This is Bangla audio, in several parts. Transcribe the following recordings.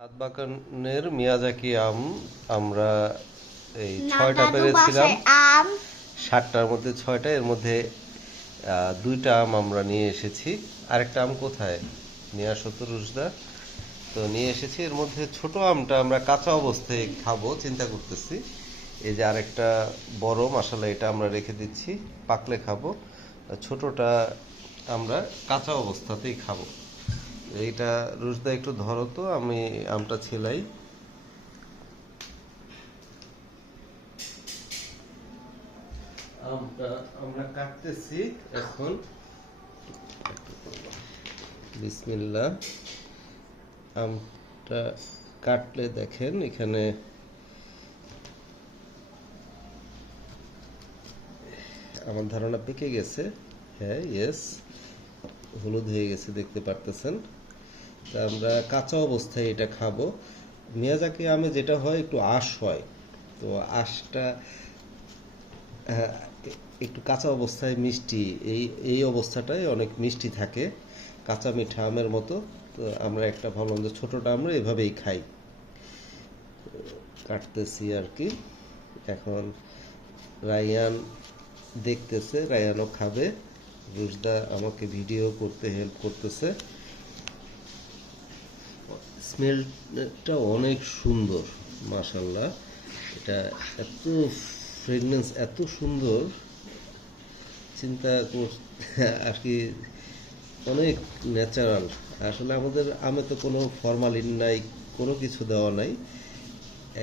হাত বাগানের মিয়াজাকি আম আমরা এই 6টা পেরেছিলাম। 7টার মধ্যে 6টা, এর মধ্যে 2টা আম আমরা নিয়ে এসেছি। আরেকটা আম কোথায় নিয়ে আসো তো রুশদা? তো নিয়ে এসেছি। এর মধ্যে ছোট আমটা আমরা কাঁচা অবস্থায় খাবো চিন্তা করতেছি। এই যে আরেকটা বড়, মাশাআল্লাহ, এটা আমরা রেখে দিচ্ছি, পাকলে খাবো। ছোটটা আমরা কাঁচা অবস্থাতেই খাবো। এইটা রুশদা একটু ধরো তো, আমি আমটা ছেলাই। আমটা আমরা কাটতেছি এখন। বিসমিল্লাহ। আমটা কাটলে দেখেন এখানে আমার ধারণা পেকে গেছে। হ্যাঁ, ইয়েস, হলুদ হয়ে গেছে দেখতে পারতেছেন। তা আমরা কাঁচা অবস্থায় এটা খাবো। মিয়াজাকি আমে যেটা হয়, একটু আঁশ হয়, তো আঁশটা একটু কাঁচা অবস্থায় মিষ্টি, এই অবস্থাটাই অনেক মিষ্টি থাকে, কাঁচা মিঠা আমের মতো। তো আমরা একটা ভাবলাম যে ছোটোটা আমরা এভাবেই খাই। কাটতেছি আর কি। এখন রায়ান দেখতেছে, রায়ানও খাবে। রুশদা আমাকে ভিডিও করতে হেল্প করতেছে। স্মেলটা অনেক সুন্দর, মাশাআল্লাহ। এটা এত ফ্রেগনেন্স, এত সুন্দর, চিন্তা আর কি, অনেক ন্যাচারাল। আসলে আমাদের আমে তো কোনো ফরমালিন নাই, কোনো কিছু দেওয়া নাই,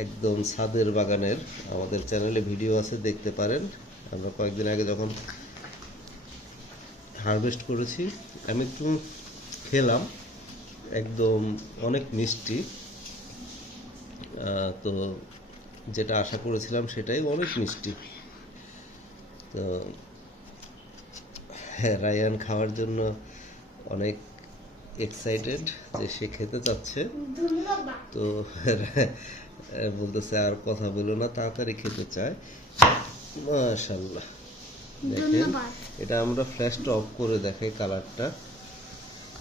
একদম ছাদের বাগানের। আমাদের চ্যানেলে ভিডিও আছে, দেখতে পারেন। আমরা কয়েকদিন আগে যখন হারভেস্ট করেছি, আমি একটু খেলাম, একদম অনেক মিষ্টি। তো যেটা আশা করেছিলাম সেটাই, অনেক মিষ্টি। তো হ্যাঁ, রায়ান খাওয়ার জন্য অনেক এক্সাইটেড যে সে খেতে চাচ্ছে। তো বলতেছে আর কথা বলো না, তাড়াতাড়ি খেতে চায়। মাশাআল্লাহ, দেখেন এটা আমরা ফ্ল্যাশটা অফ করে দেখাই।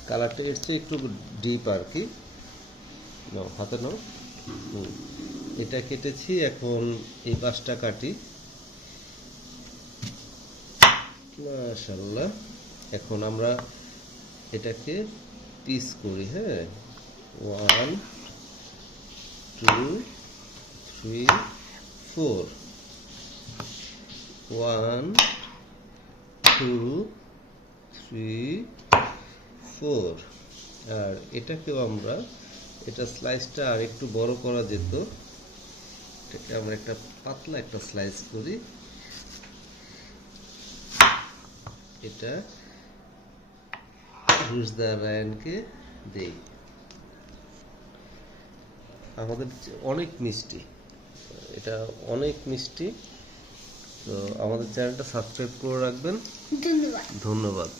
কালারটা এর চেয়ে একটু ডিপ আর কি। নাও, হাতে নাও। এটা কেটেছি, এখন এই পাশটা কাটি। মাশাআল্লাহ। এখন আমরা এটাকে পিস করি। হ্যাঁ, 1 2 3 4, 1 2 3 4। আর এটাকেও আমরা, এটা স্লাইসটা আর একটু বড় করা যেত। এটাকে আমরা একটা পাতলা একটা স্লাইস করি। এটা রুশদা রায়ানকে দেই। আমাদের অনেক মিষ্টি, এটা অনেক মিষ্টি। তো আমাদের চ্যানেলটা সাবস্ক্রাইব করে রাখবেন। ধন্যবাদ।